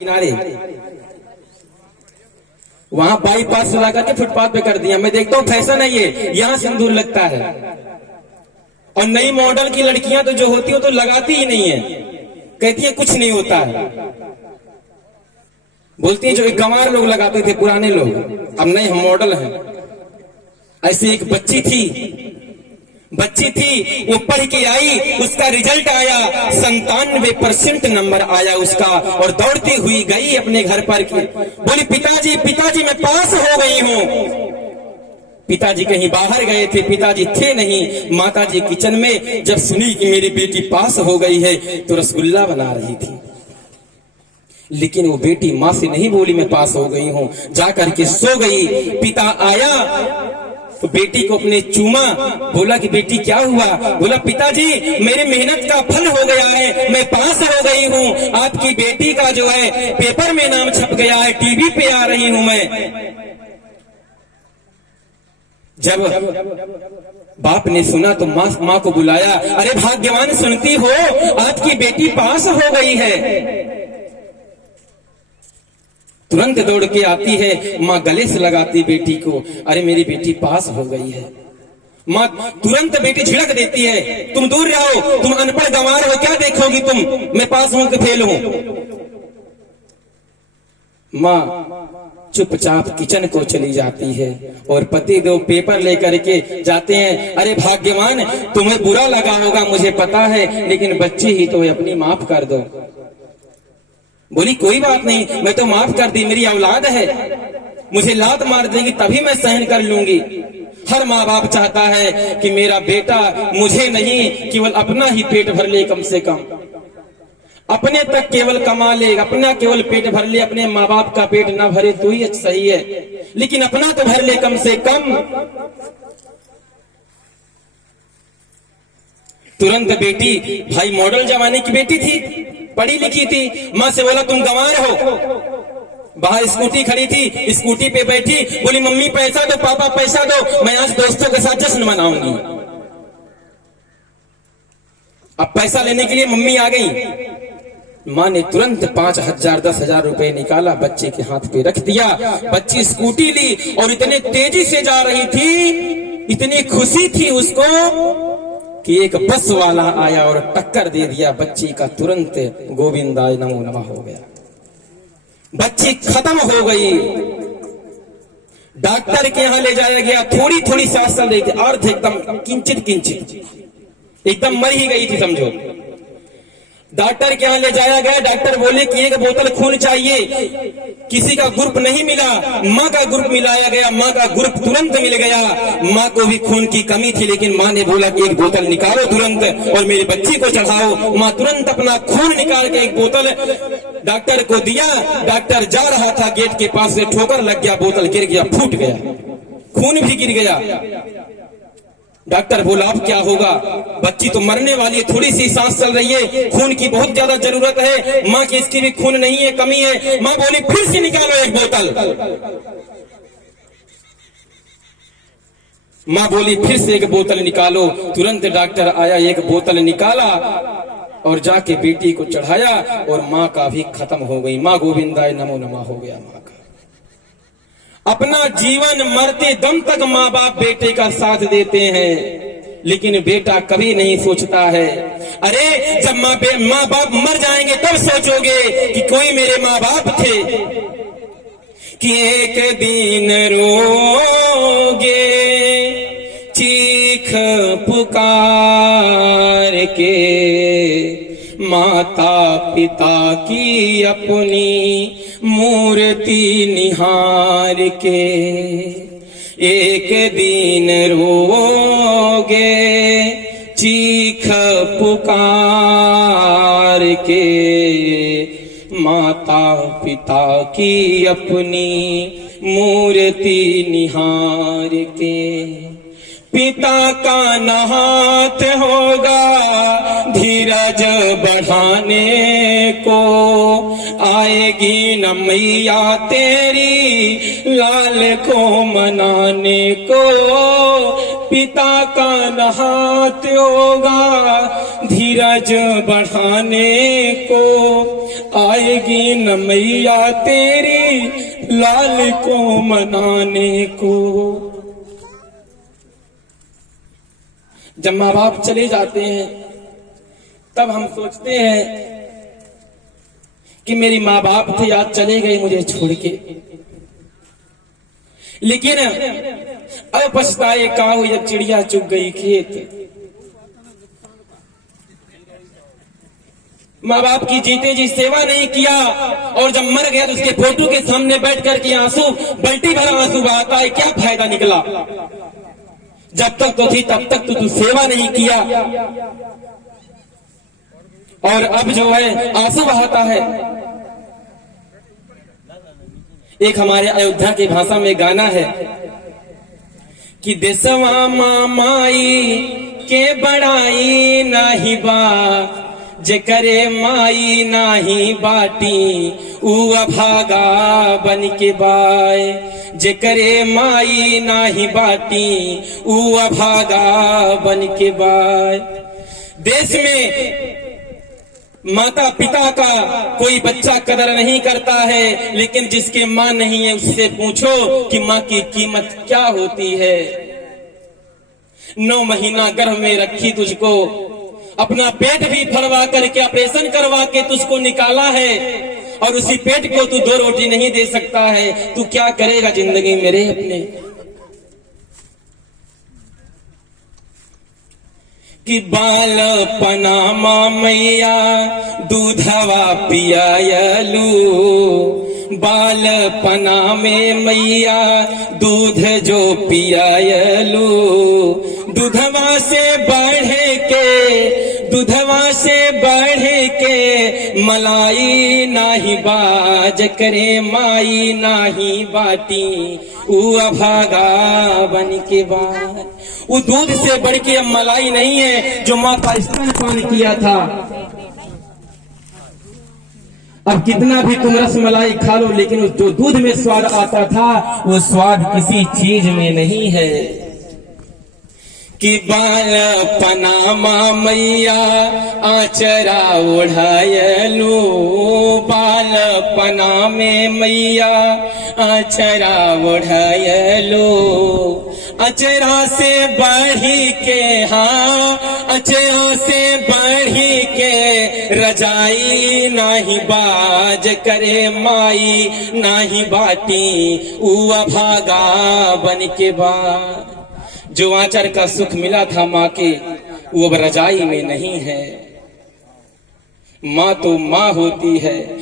किनारे वहां बाईपास लगा करके फुटपाथ पे कर दिया। मैं देखता हूँ फैशन है ये, यहाँ सिंदूर लगता है। और नई मॉडल की लड़कियां तो जो होती है तो लगाती ही नहीं है, कहती है कुछ नहीं होता है। बोलती है जो एक गंवार लोग लगाते थे पुराने लोग, अब नहीं हम मॉडल हैं। ऐसी एक बच्ची थी वो पढ़ के आई, उसका रिजल्ट आया 97% नंबर आया उसका, और दौड़ती हुई गई अपने घर पर की, बोली पिताजी मैं पास हो गई हूँ। पिताजी कहीं बाहर गए थे, पिताजी थे नहीं। माताजी किचन में जब सुनी कि मेरी बेटी पास हो गई है तो रसगुल्ला बना रही थी, लेकिन वो बेटी माँ से नहीं बोली मैं पास हो गई हूँ, जाकर के सो गई। पिता आया तो बेटी को अपने चूमा, बोला कि बेटी क्या हुआ? बोला पिताजी मेरी मेहनत का फल हो गया है, मैं पास हो गई हूँ। आपकी बेटी का जो है पेपर में नाम छप गया है, टीवी पे आ रही हूँ मैं। जब बाप ने सुना तो माँ को बुलाया, अरे भाग्यवान सुनती हो, आपकी बेटी पास हो गई है। तुरंत दौड़ के आती है, माँ गले से लगाती बेटी को, अरे मेरी बेटी पास हो गई है। माँ तुरंत बेटी झिड़क देती है, तुम दूर रहो, तुम अनपढ़ गंवार हो, क्या देखोगी तुम, मैं पास हूं कि फेल हूं। माँ चुपचाप किचन को चली जाती है और पति दो पेपर लेकर के जाते हैं। अरे भाग्यवान तुम्हें बुरा लगा होगा मुझे पता है, लेकिन बच्ची ही तो है, अपनी माफ कर दो। बोली कोई बात नहीं, मैं तो माफ कर दी, मेरी औलाद है, मुझे लात मार देगी तभी मैं सहन कर लूंगी। हर माँ बाप चाहता है कि मेरा बेटा मुझे नहीं केवल अपना ही पेट भर ले, कम से कम अपने तक केवल कमा ले, अपना केवल पेट भर ले, अपने माँ बाप का पेट ना भरे तो ही सही है, लेकिन अपना तो भर ले कम से कम। तुरंत बेटी, भाई मॉडल जमाने की बेटी थी, पढ़ी लिखी थी, माँ से बोला तुम गंवार हो। बाहर स्कूटी खड़ी थी, स्कूटी पे बैठी, बोली मम्मी पैसा दो, पापा पैसा दो, मैं आज दोस्तों के साथ जश्न मनाऊंगी। अब पैसा लेने के लिए मम्मी आ गई। माँ ने तुरंत 5,000 10,000 रुपए निकाला, बच्चे के हाथ पे रख दिया। बच्ची स्कूटी ली और इतने तेजी से जा रही थी, इतनी खुशी थी उसको कि एक बस वाला आया और टक्कर दे दिया। बच्ची का तुरंत गोविंदाय नमो नमः हो गया, बच्ची खत्म हो गई। डॉक्टर के यहाँ ले जाया गया, थोड़ी थोड़ी सांस चल रही थी, अर्ध एकदम किंचित एकदम मर ही गई थी समझो। डॉक्टर के यहाँ ले जाया गया, डॉक्टर बोले कि एक बोतल खून चाहिए, किसी का ग्रुप नहीं मिला, माँ का ग्रुप मिलाया गया, माँ का ग्रुप तुरंत मिल गया। माँ को भी खून की कमी थी, लेकिन माँ ने बोला कि एक बोतल निकालो तुरंत और मेरी बच्ची को चढ़ाओ। माँ तुरंत अपना खून निकाल के एक बोतल डॉक्टर को दिया। डॉक्टर जा रहा था, गेट के पास से ठोकर लग गया, बोतल गिर गया, फूट गया, खून भी गिर गया। डॉक्टर बोला अब क्या होगा, बच्ची तो मरने वाली है, थोड़ी सी सांस चल रही है, खून की बहुत ज्यादा जरूरत है, माँ की इसकी भी खून नहीं है, कमी है। माँ बोली फिर से निकालो एक बोतल। माँ बोली फिर से एक बोतल निकालो। तुरंत डॉक्टर आया, एक बोतल निकाला और जाके बेटी को चढ़ाया और माँ का भी खत्म हो गई। माँ गोविंदाय नमो नमः हो गया माँ का। अपना जीवन मरते दम तक माँ बाप बेटे का साथ देते हैं, लेकिन बेटा कभी नहीं सोचता है, अरे जब माँ बाप मर जाएंगे तब सोचोगे कि कोई मेरे माँ बाप थे, कि एक दिन रोगे चीख पुकार के, माता पिता की अपनी मूर्ति निहार के। एक दिन रोगे चीख पुकार के, माता पिता की अपनी मूर्ति निहार के। पिता का न हाथ होगा धीरज बढ़ाने को, आएगी न मैया तेरी लाल को मनाने को। पिता का न हाथ होगा धीरज बढ़ाने को, आएगी न मैया तेरी लाल को मनाने को। जब माँ बाप चले जाते हैं तब हम सोचते हैं कि मेरी माँ बाप थे, आज चले गए मुझे छोड़ के। लेकिन अब पछताए काऊ जब चिड़िया चुग गई खेत। माँ बाप की जीते जी सेवा नहीं किया और जब मर गया तो उसके फोटो के सामने बैठ करके आंसू, बल्टी भरा आंसू बहाता है, क्या फायदा निकला? जब तक तो थी तब तक तो तू सेवा नहीं किया और अब जो है आंसू बहाता है। एक हमारे अयोध्या की भाषा में गाना है कि देशवा माई के बड़ाई नाही बा, जे करे माई नाही बाटी ऊ अभागा बन के बाय। जे करे माई नाही बाटी ऊ अभागा बन के बाय। देश में माता पिता का कोई बच्चा कदर नहीं करता है, लेकिन जिसके मां नहीं है उससे पूछो कि मां की कीमत क्या होती है। 9 महीना गर्भ में रखी तुझको, अपना पेट भी फड़वा करके ऑपरेशन करवा के तुझको निकाला है और उसी पेट को तू 2 रोटी नहीं दे सकता है। तू क्या करेगा जिंदगी मेरे अपने? कि बाल पनामा मैया दूधवा पियायलू, बाल पना में मैया दूध जो पियायलू। दूधवा से बढ़े के, दूधवा से बढ़े के मलाई नाही बाज करे माई नाही बाटी ऊ अभागा बन के बाज। वो दूध से बढ़ के अब मलाई नहीं है जो माँ का स्तनपान किया था। अब कितना भी तुम रस मलाई खा लो, लेकिन जो दूध में स्वाद आता था वो स्वाद किसी चीज में नहीं है। कि बाल पनामा मैया आचरा ओढ़ायलू, बाल पना में मैया आचरा ओढ़ायलू। अचरा से बढ़ी के, हाँ अचरा से बढ़ी के रजाई नाही बाज करे माई नाही बाटी ऊ अभागा बन के बाज। जो आंचर का सुख मिला था माँ के वो अब रजाई में नहीं है। माँ तो माँ होती है।